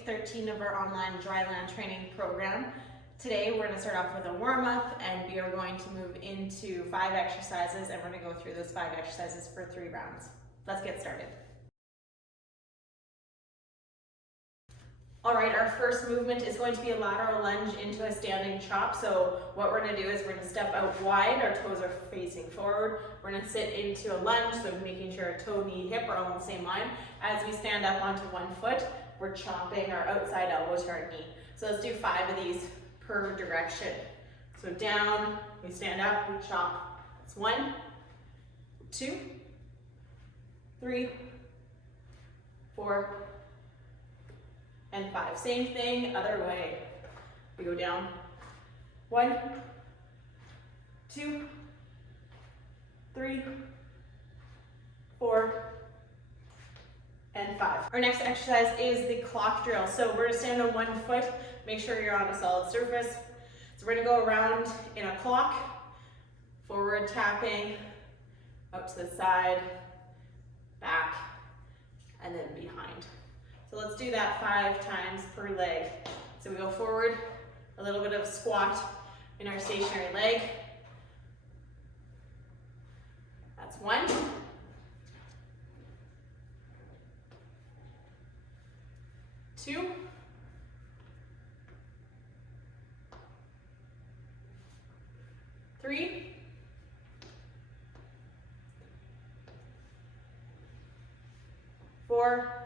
week 13 of our online dry land training program. Today we're going to start off with a warm-up, and we are going to move into 5 exercises, and we're going to go through those 5 exercises for 3 rounds. Let's get started. All right, our first movement is going to be a lateral lunge into a standing chop. So what we're going to do is we're going to step out wide, our toes are facing forward. We're going to sit into a lunge, so making sure our toe, knee, hip are all on the same line. As we stand up onto one foot, we're chopping our outside elbow to our knee. So let's do 5 of these per direction. So down, we stand up, we chop. That's 1, 2, 3, 4, and 5. Same thing, other way. We go down. 1, 2, 3, 4, and 5. Our next exercise is the clock drill. So we're gonna stand on one foot, make sure you're on a solid surface. So we're gonna go around in a clock, forward tapping, out to the side, back, and then behind. So let's do that 5 times per leg. So we go forward, a little bit of squat in our stationary leg. That's 1. 2. 3. 4.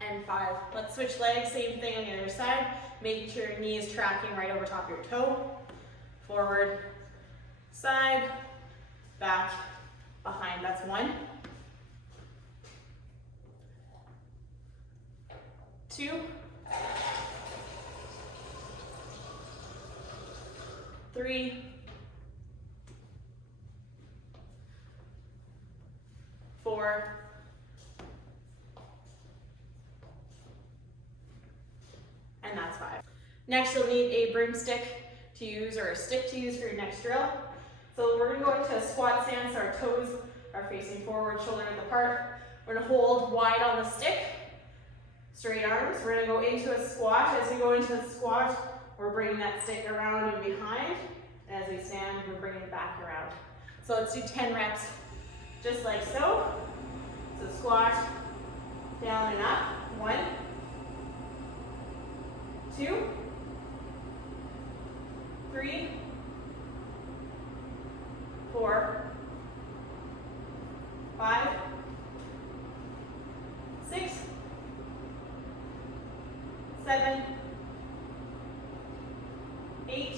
And 5. Let's switch legs, same thing on the other side. Making sure your knee is tracking right over top of your toe. Forward, side, back, behind. That's 1. 2. 3. 4. And that's 5. Next, you'll need a broomstick to use, or a stick to use for your next drill. So we're gonna go into a squat stance. Our toes are facing forward, shoulder width apart. We're gonna hold wide on the stick, straight arms. We're gonna go into a squat. As we go into the squat, we're bringing that stick around and behind. And as we stand, we're bringing it back around. So let's do 10 reps, just like so. So squat, down and up. 1, 2, 3, 4, 5, 6, 7, 8,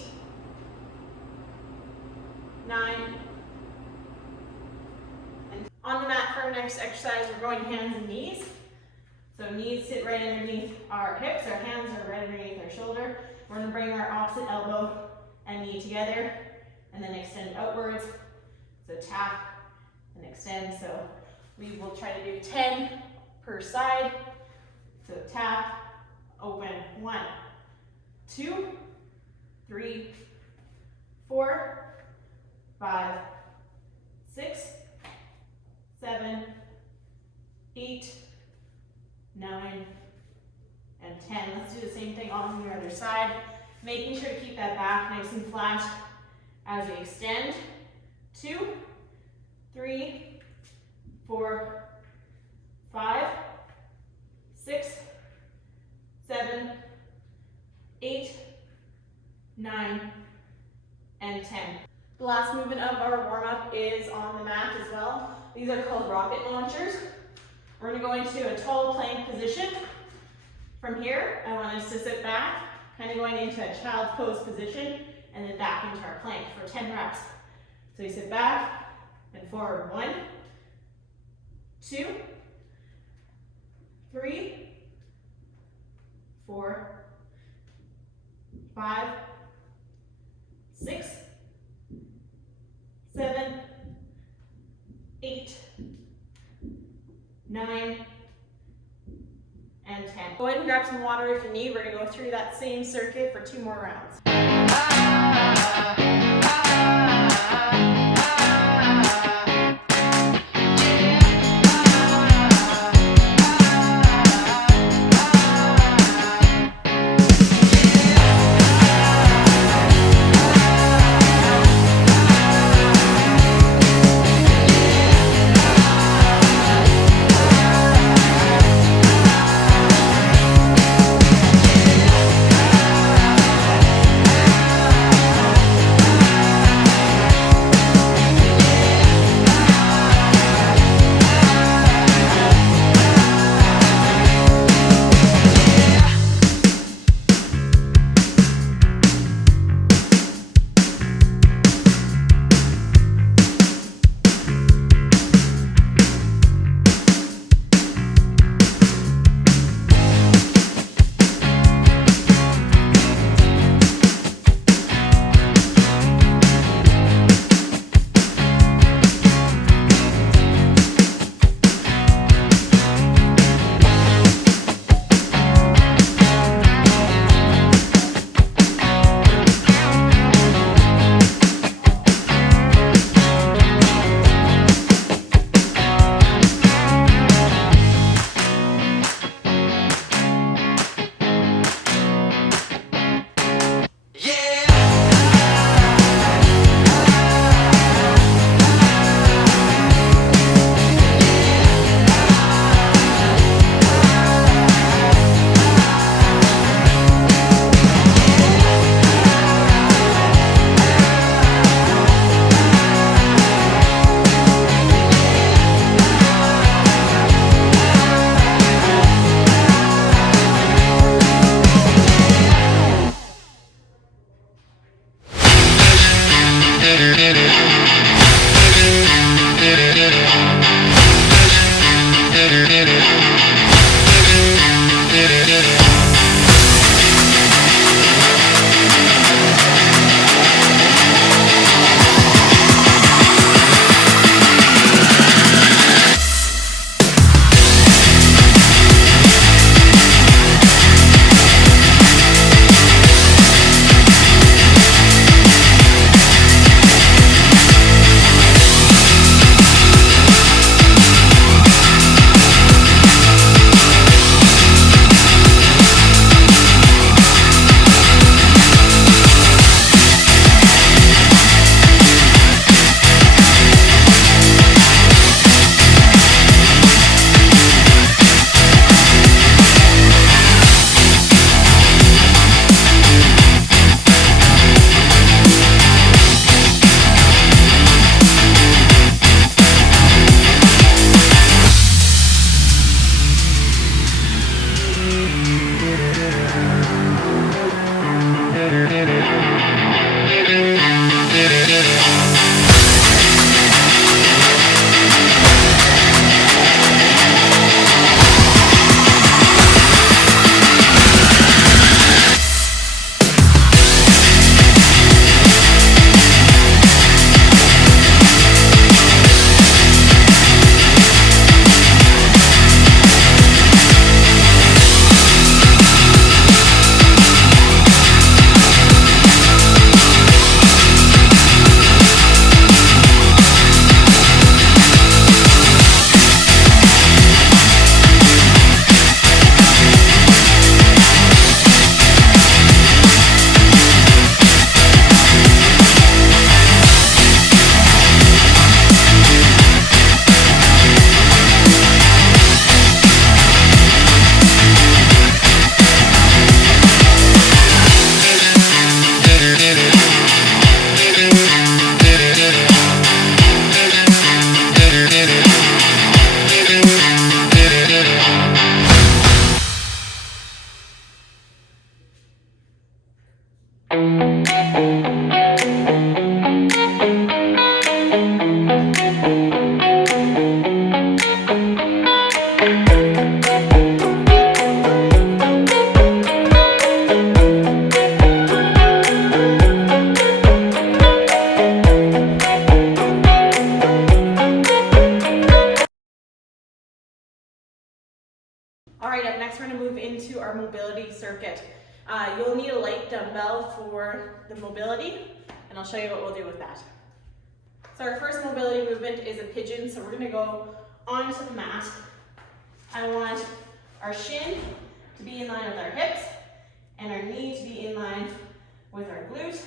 9, and on the mat for our next exercise, we're going hands and knees. So knees sit right underneath our hips, our hands are right underneath our shoulder. We're going to bring our opposite elbow and knee together and then extend outwards. So tap and extend. So we will try to do 10 per side. So tap, open, 1, 2, 3, 4, 5, 6, 7, 8, 9, and 10. Let's do the same thing on the other side. Making sure to keep that back nice and flat as we extend. 2, 3, 4, 5, 6, 7, 8, 9, and 10. The last movement of our warm-up is on the mat as well. These are called rocket launchers. We're going to go into a tall plank position. From here, I want us to sit back, kind of going into a child's pose position, and then back into our plank for 10 reps. So we sit back and forward. 1, 2, 3, 4, 5, 6, 7, 8, 9, and 10. Go ahead and grab some water if you need. We're going to go through that same circuit for 2 more rounds. Alright, up next we're going to move into our mobility circuit. You'll need a light dumbbell for the mobility, and I'll show you what we'll do with that. So our first mobility movement is a pigeon, so we're going to go onto the mat. I want our shin to be in line with our hips, and our knee to be in line with our glute.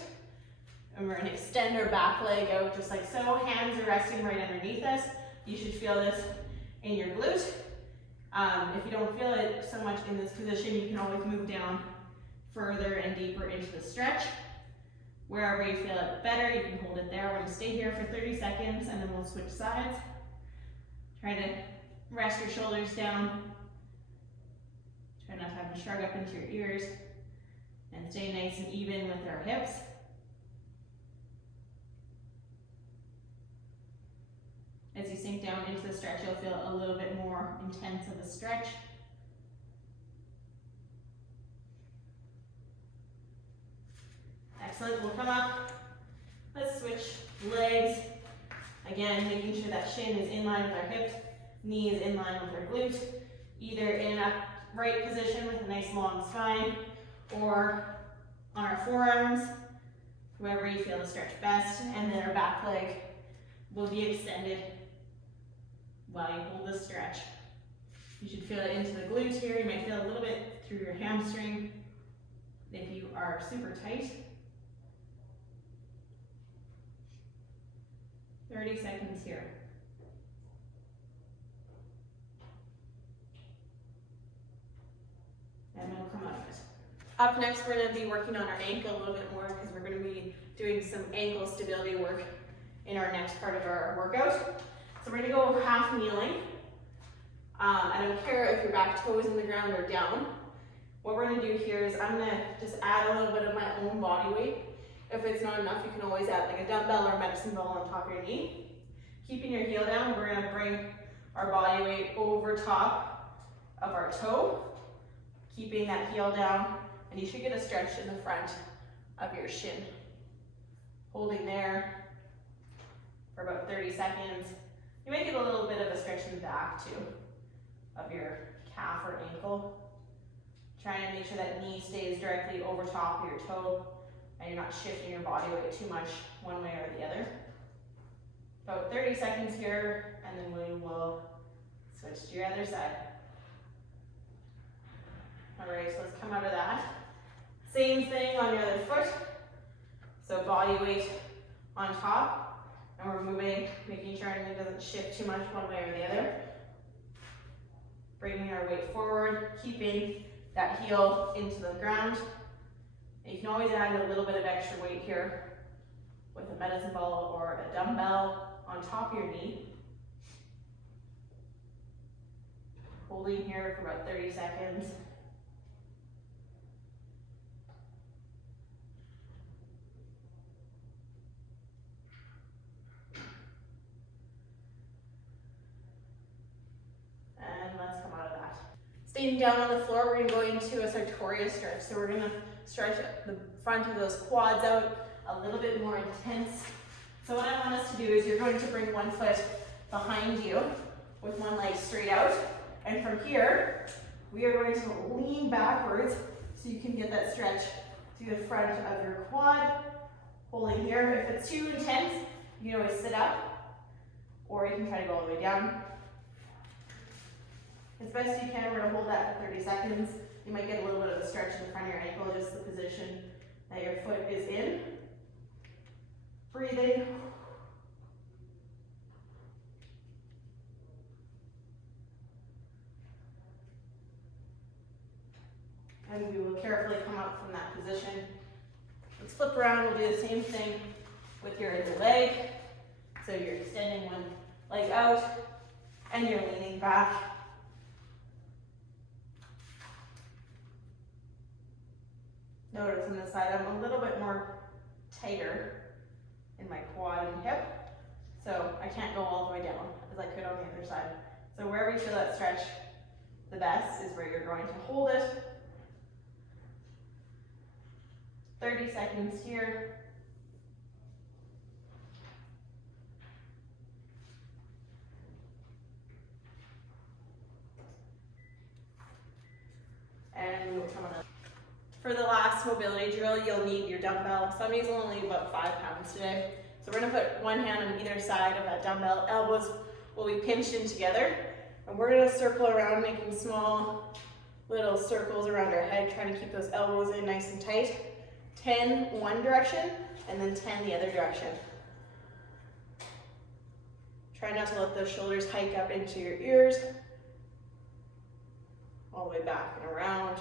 And we're going to extend our back leg out just like so. Hands are resting right underneath us. You should feel this in your glute. If you don't feel it so much in this position, you can always move down further and deeper into the stretch. Wherever you feel it better, you can hold it there. We're going to stay here for 30 seconds and then we'll switch sides. Try to rest your shoulders down. Try not to have them shrug up into your ears. And stay nice and even with our hips. As you sink down into the stretch, you'll feel a little bit more intense of a stretch. Excellent, we'll come up. Let's switch legs. Again, making sure that shin is in line with our hip, knee is in line with our glute, either in a upright position with a nice long spine, or on our forearms, wherever you feel the stretch best, and then our back leg will be extended while you hold the stretch. You should feel it into the glute here. You might feel a little bit through your hamstring if you are super tight. 30 seconds here. And we'll come out of it. Up next, we're going to be working on our ankle a little bit more because we're going to be doing some ankle stability work in our next part of our workout. So we're going to go half kneeling. I don't care if your back toe is in the ground or down. What we're going to do here is I'm going to just add a little bit of my own body weight If it's not enough, you can always add like a dumbbell or a medicine ball on top of your knee. Keeping your heel down, we're gonna bring our body weight over top of our toe, keeping that heel down, and you should get a stretch in the front of your shin. Holding there for about 30 seconds. You might get a little bit of a stretch in the back too, of your calf or ankle. Trying to make sure that knee stays directly over top of your toe and you're not shifting your body weight too much one way or the other. About 30 seconds here, and then we will switch to your other side. All right, so let's come out of that. Same thing on your other foot. So body weight on top, and we're moving, making sure it doesn't shift too much one way or the other. Bringing our weight forward, keeping that heel into the ground. And you can always add a little bit of extra weight here with a medicine ball or a dumbbell on top of your knee. Holding here for about 30 seconds. And let's come out of that. Staying down on the floor, we're going to go into a Sartorious Stretch. So we're going to stretch the front of those quads out a little bit more intense. So what I want us to do is you're going to bring one foot behind you with one leg straight out. And from here, we are going to lean backwards so you can get that stretch to the front of your quad. Holding here. If it's too intense, you can always sit up, or you can try to go all the way down. As best you can, we're going to hold that for 30 seconds. You might get a little bit of a stretch in the front of your ankle, just the position that your foot is in. Breathing. And we will carefully come up from that position. Let's flip around. We'll do the same thing with your other leg. So you're extending one leg out and you're leaning back. Notice on this side, I'm a little bit more tighter in my quad and hip. So I can't go all the way down as I could on the other side. So wherever you feel that stretch the best is where you're going to hold it. 30 seconds here. And we'll come on up. For the last mobility drill, you'll need your dumbbell. Somebody's only about 5 pounds today. So we're gonna put one hand on either side of that dumbbell. Elbows will be pinched in together. And we're gonna circle around, making small little circles around our head, trying to keep those elbows in nice and tight. 10 one direction, and then 10 the other direction. Try not to let those shoulders hike up into your ears. All the way back and around.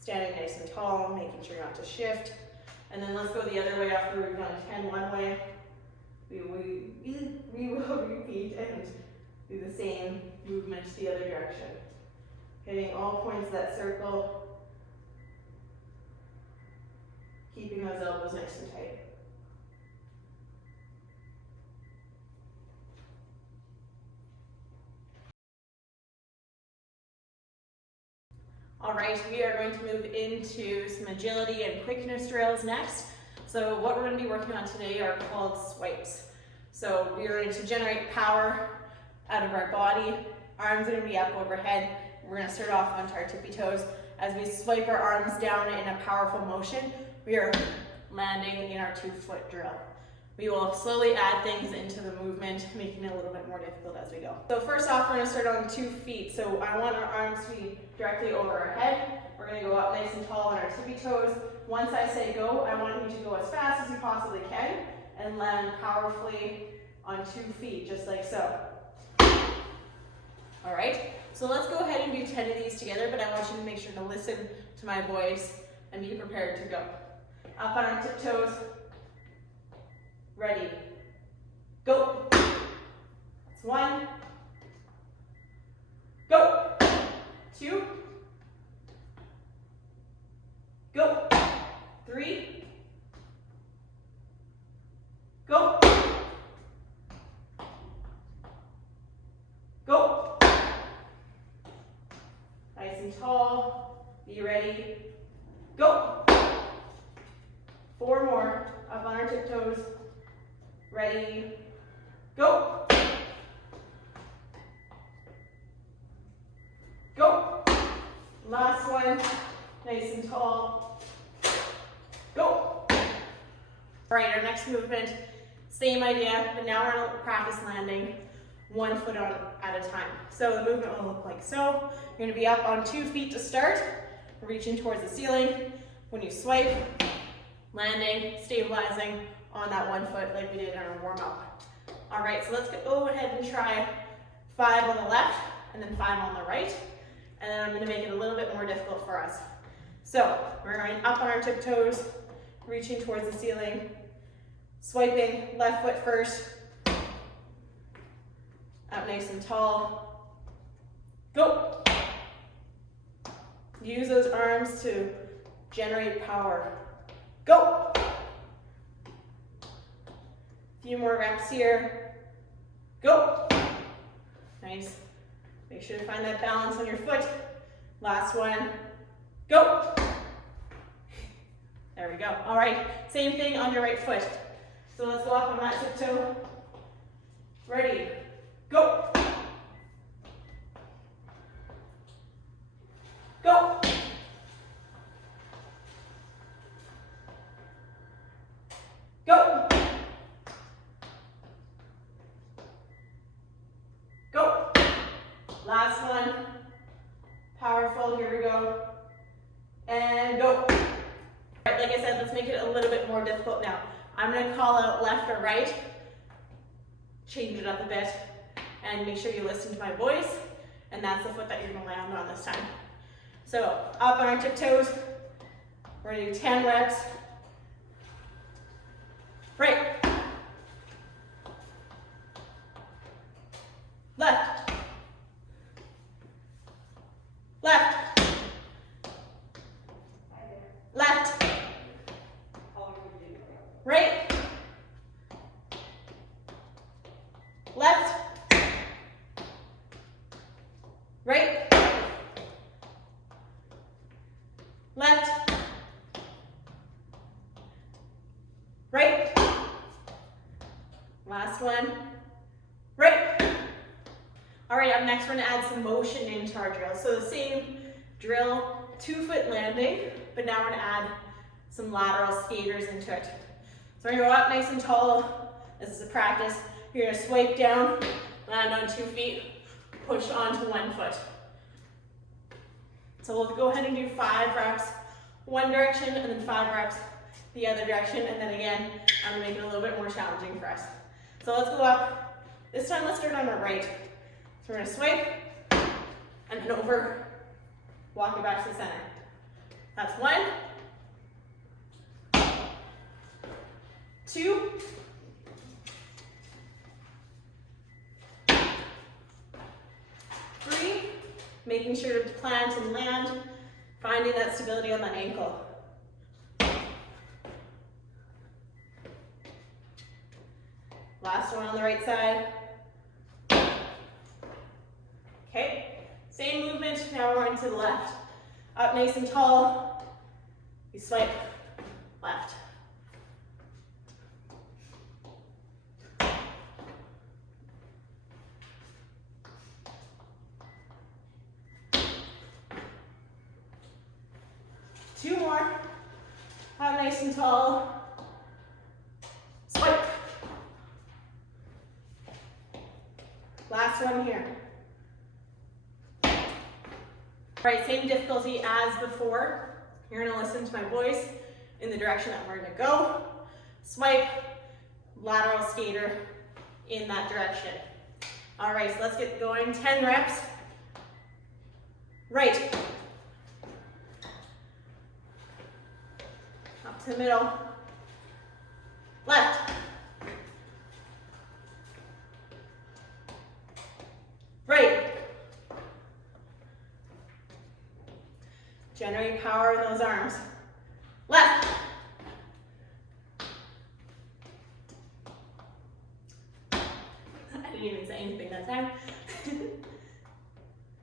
Standing nice and tall, making sure not to shift. And then let's go the other way after we've done 10 one way. We will repeat and do the same movements the other direction. Hitting all points of that circle. Keeping those elbows nice and tight. All right, we are going to move into some agility and quickness drills next. So what we're going to be working on today are called swipes. So we are going to generate power out of our body. Arms are going to be up overhead. We're going to start off onto our tippy toes. As we swipe our arms down in a powerful motion, we are landing in our 2-foot drill. We will slowly add things into the movement, making it a little bit more difficult as we go. So first off, we're going to start on 2 feet. So I want our arms to be directly over our head. We're going to go up nice and tall on our tippy toes. Once I say go, I want you to go as fast as you possibly can and land powerfully on 2 feet, just like so. All right, so let's go ahead and do 10 of these together, but I want you to make sure to listen to my voice and be prepared to go. Up on our tiptoes. Ready. Go. That's 1. Go. 2. Go. 3. and tall. Be ready. Go. 4 more. Up on our tiptoes. Ready. Go. Go. Last one. Nice and tall. Go. All right, our next movement, same idea, but now we're going to practice landing 1 foot on at a time. So the movement will look like so. You're going to be up on 2 feet to start, reaching towards the ceiling. When you swipe, landing, stabilizing on that 1 foot like we did in our warm-up. All right, so let's go ahead and try 5 on the left and then 5 on the right. And then I'm going to make it a little bit more difficult for us. So we're going up on our tiptoes, reaching towards the ceiling, swiping left foot first, up nice and tall. Go. Use those arms to generate power. Go. Few more reps here. Go. Nice. Make sure to find that balance on your foot. Last one. Go. There we go. All right, same thing on your right foot. So let's go up on that tiptoe. Ready. Go. Go. Go. Go. Last one. Powerful. Here we go. And go. All right, like I said, let's make it a little bit more difficult now. I'm going to call out left or right. Change it up a bit. And make sure you listen to my voice. And that's the foot that you're going to land on this time. So up on our tiptoes. We're going to do 10 reps. Right. Left. Left. Left. Right. Left. Right. Left. Right. Last one. Right. All right, up next we're going to add some motion into our drill. So the same drill, 2 foot landing, but now we're going to add some lateral skaters into it. So we're going to go up nice and tall. This is a practice. You're going to swipe down, land on 2 feet, push onto 1 foot. So we'll go ahead and do 5 reps one direction and then 5 reps the other direction. And then again, I'm going to make it a little bit more challenging for us. So let's go up. This time let's start on our right. So we're going to swipe and then over, walk it back to the center. That's 1, 2, 3, making sure to plant and land, finding that stability on that ankle. Last one on the right side. Okay, same movement, now we're into the left. Up nice and tall, you swipe left. Two more, up nice and tall, swipe. Last one here. All right, same difficulty as before. You're going to listen to my voice in the direction that we're going to go. Swipe, lateral skater in that direction. All right, so let's get going. 10 reps. Right. Up to the middle. Left. Right. Generate power in those arms. Left. I didn't even say anything that time.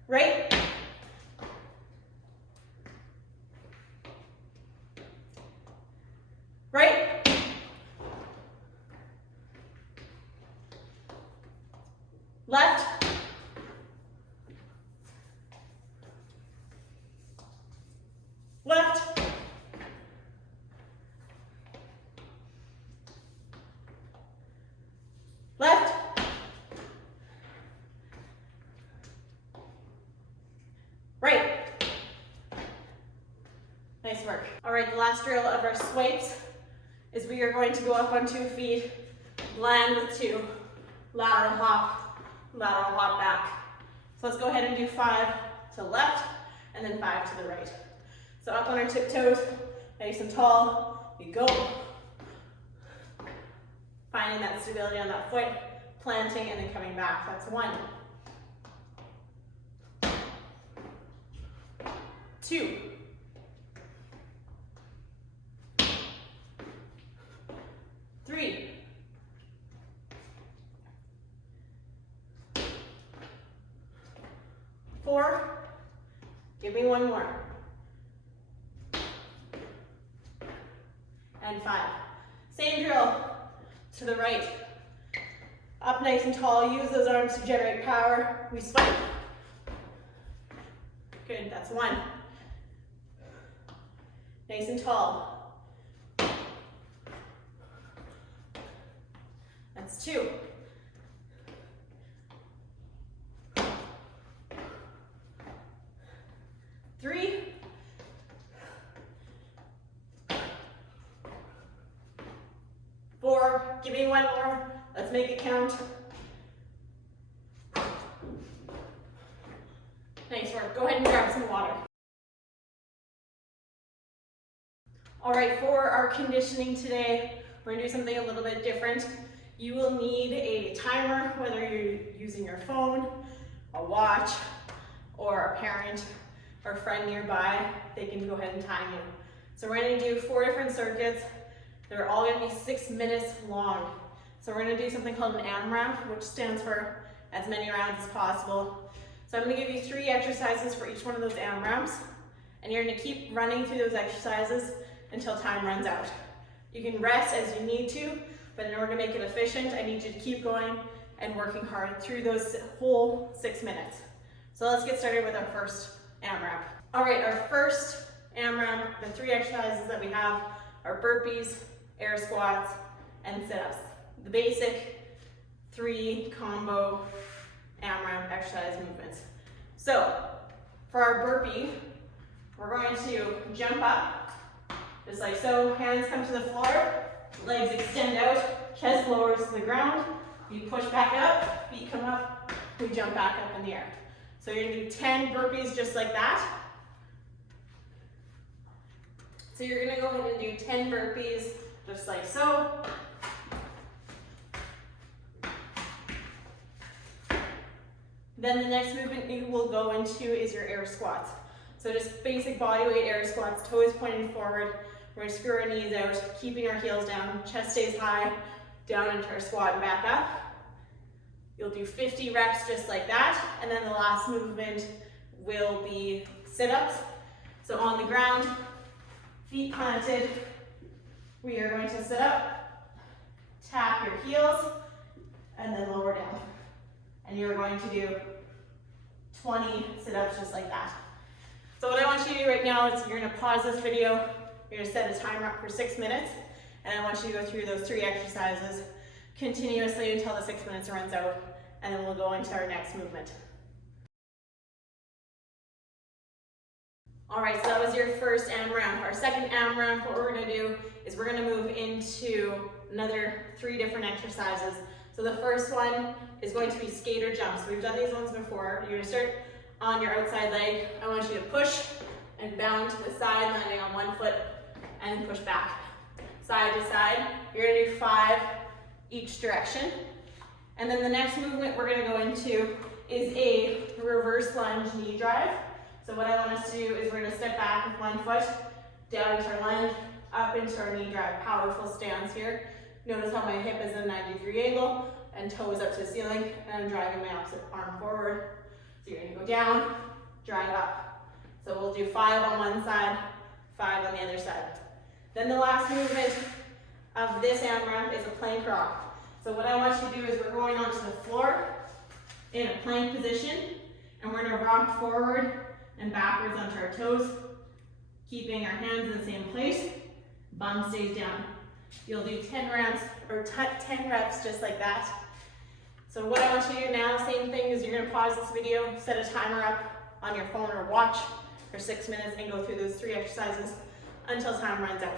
Right. left, left, left, right. Nice work. All right, the last drill of our swipes is we are going to go up on 2 feet, land with 2, lateral hop back. So let's go ahead and do 5 to left and then 5 to the right. So up on our tiptoes, nice and tall, we go. Finding that stability on that foot, planting and then coming back. That's 1. 2. 3. 4. Give me 1 more. And 5. Same drill to the right. Up nice and tall, use those arms to generate power. We swipe. Good, that's 1. Nice and tall. That's 2. 3. 4. Give me 1 more. Let's make it count. Nice work. Go ahead and grab some water. All right, for our conditioning today, we're gonna do something a little bit different. You will need a timer, whether you're using your phone, a watch, or a parent or friend nearby, they can go ahead and time you. So we're gonna do 4 different circuits. They're all gonna be 6 minutes long. So we're gonna do something called an AMRAP, which stands for as many rounds as possible. So I'm gonna give you 3 exercises for each one of those AMRAPs, and you're gonna keep running through those exercises until time runs out. You can rest as you need to, but in order to make it efficient, I need you to keep going and working hard through those whole 6 minutes. So let's get started with our first AMRAP. All right, our first AMRAP, the 3 exercises that we have are burpees, air squats, and sit-ups. The basic 3 combo AMRAP exercise movements. So for our burpee, we're going to jump up, just like so. Hands come to the floor, legs extend out, chest lowers to the ground. You push back up, feet come up, we jump back up in the air. So you're gonna do 10 burpees just like that. So you're gonna go ahead and do 10 burpees just like so. Then the next movement you will go into is your air squats. So just basic body weight air squats, toes pointing forward. We're gonna screw our knees out, keeping our heels down, chest stays high, down into our squat and back up. You'll do 50 reps just like that, and then the last movement will be sit-ups. So on the ground, feet planted, we are going to sit up, tap your heels, and then lower down. And you're going to do 20 sit-ups just like that. So what I want you to do right now is you're gonna pause this video, you're gonna set a timer up for 6 minutes, and I want you to go through those 3 exercises continuously until the 6 minutes runs out, and then we'll go into our next movement. All right, so that was your first AMRAP. Our second AMRAP, what we're gonna do is we're gonna move into another 3 different exercises. So the first one is going to be skater jumps. We've done these ones before. You're gonna start on your outside leg. I want you to push and bound to the side, landing on 1 foot, and push back. Side to side. You're gonna do 5 each direction. And then the next movement we're gonna go into is a reverse lunge knee drive. So what I want us to do is we're gonna step back with 1 foot, down into our lunge, up into our knee drive. Powerful stance here. Notice how my hip is at a 90-degree angle and toes up to the ceiling, and I'm driving my opposite arm forward. So you're gonna go down, drive up. So we'll do 5 on one side, 5 on the other side. Then the last movement of this AMRAP is a plank rock. So what I want you to do is we're going onto the floor. in a plank position, and we're gonna rock forward and backwards onto our toes, keeping our hands in the same place. Bum stays down. You'll do 10 reps just like that. So what I want you to do now, same thing, is you're gonna pause this video, set a timer up on your phone or watch for 6 minutes and go through those 3 exercises until time runs out.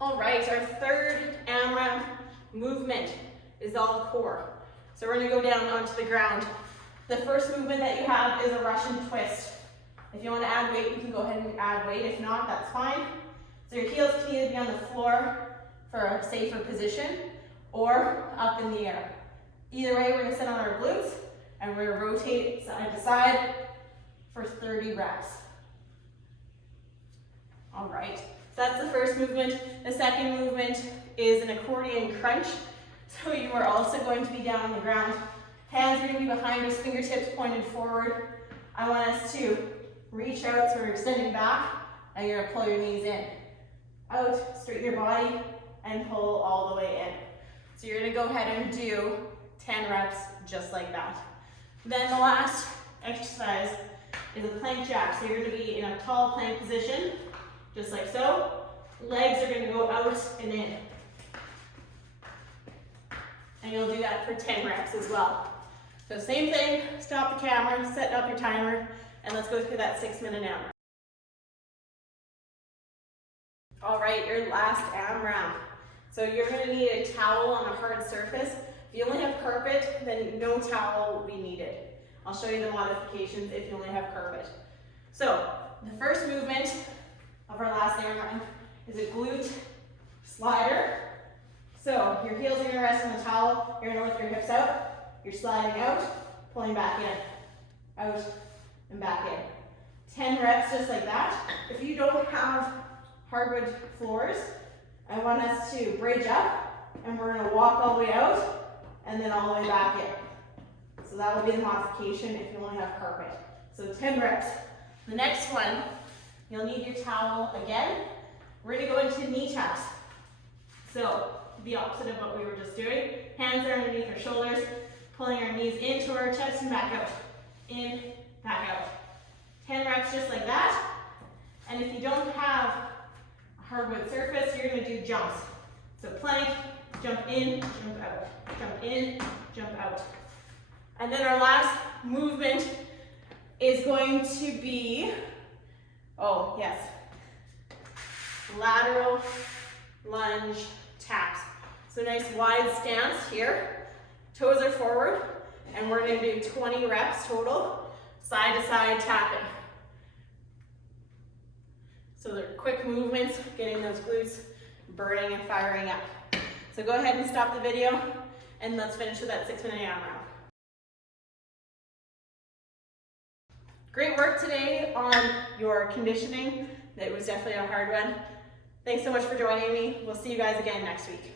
All right, our third AMRAP movement is all core. So we're gonna go down onto the ground. The first movement that you have is a Russian twist. If you want to add weight, you can go ahead and add weight. If not, that's fine. So your heels can either be on the floor for a safer position or up in the air. Either way, we're going to sit on our glutes and we're going to rotate side to side for 30 reps. All right, so that's the first movement. The second movement is an accordion crunch. So you are also going to be down on the ground. Hands are going to be behind us, fingertips pointed forward. I want us to reach out, so we're extending back, and you're gonna pull your knees in. Out, straighten your body, and pull all the way in. So you're gonna go ahead and do 10 reps just like that. Then the last exercise is a plank jack. So you're gonna be in a tall plank position, just like so. Legs are gonna go out and in. And you'll do that for 10 reps as well. So same thing, stop the camera, set up your timer, and let's go through that 6-minute AMRAP. All right, your last AMRAP. So you're gonna need a towel on a hard surface. If you only have carpet, then no towel will be needed. I'll show you the modifications if you only have carpet. So the first movement of our last AMRAP is a glute slider. So your heels are gonna rest on the towel. You're gonna lift your hips out. You're sliding out, pulling back in, out, and back in. 10 reps just like that. If you don't have hardwood floors, I want us to bridge up, and we're gonna walk all the way out, and then all the way back in. So that will be the modification if you only have carpet. So 10 reps. The next one, you'll need your towel again. We're gonna go into knee taps. So the opposite of what we were just doing. Hands are underneath our shoulders, pulling our knees into our chest and back out. In, back out. 10 reps just like that. And if you don't have a hardwood surface, you're gonna do jumps. So plank, jump in, jump out. Jump in, jump out. And then our last movement is going to be, oh yes, lateral lunge taps. So nice wide stance here. Toes are forward, and we're gonna do 20 reps total, side to side tapping. So they're quick movements, getting those glutes burning and firing up. So go ahead and stop the video, and let's finish with that 6-minute AMRAP. Great work today on your conditioning. It was definitely a hard one. Thanks so much for joining me. We'll see you guys again next week.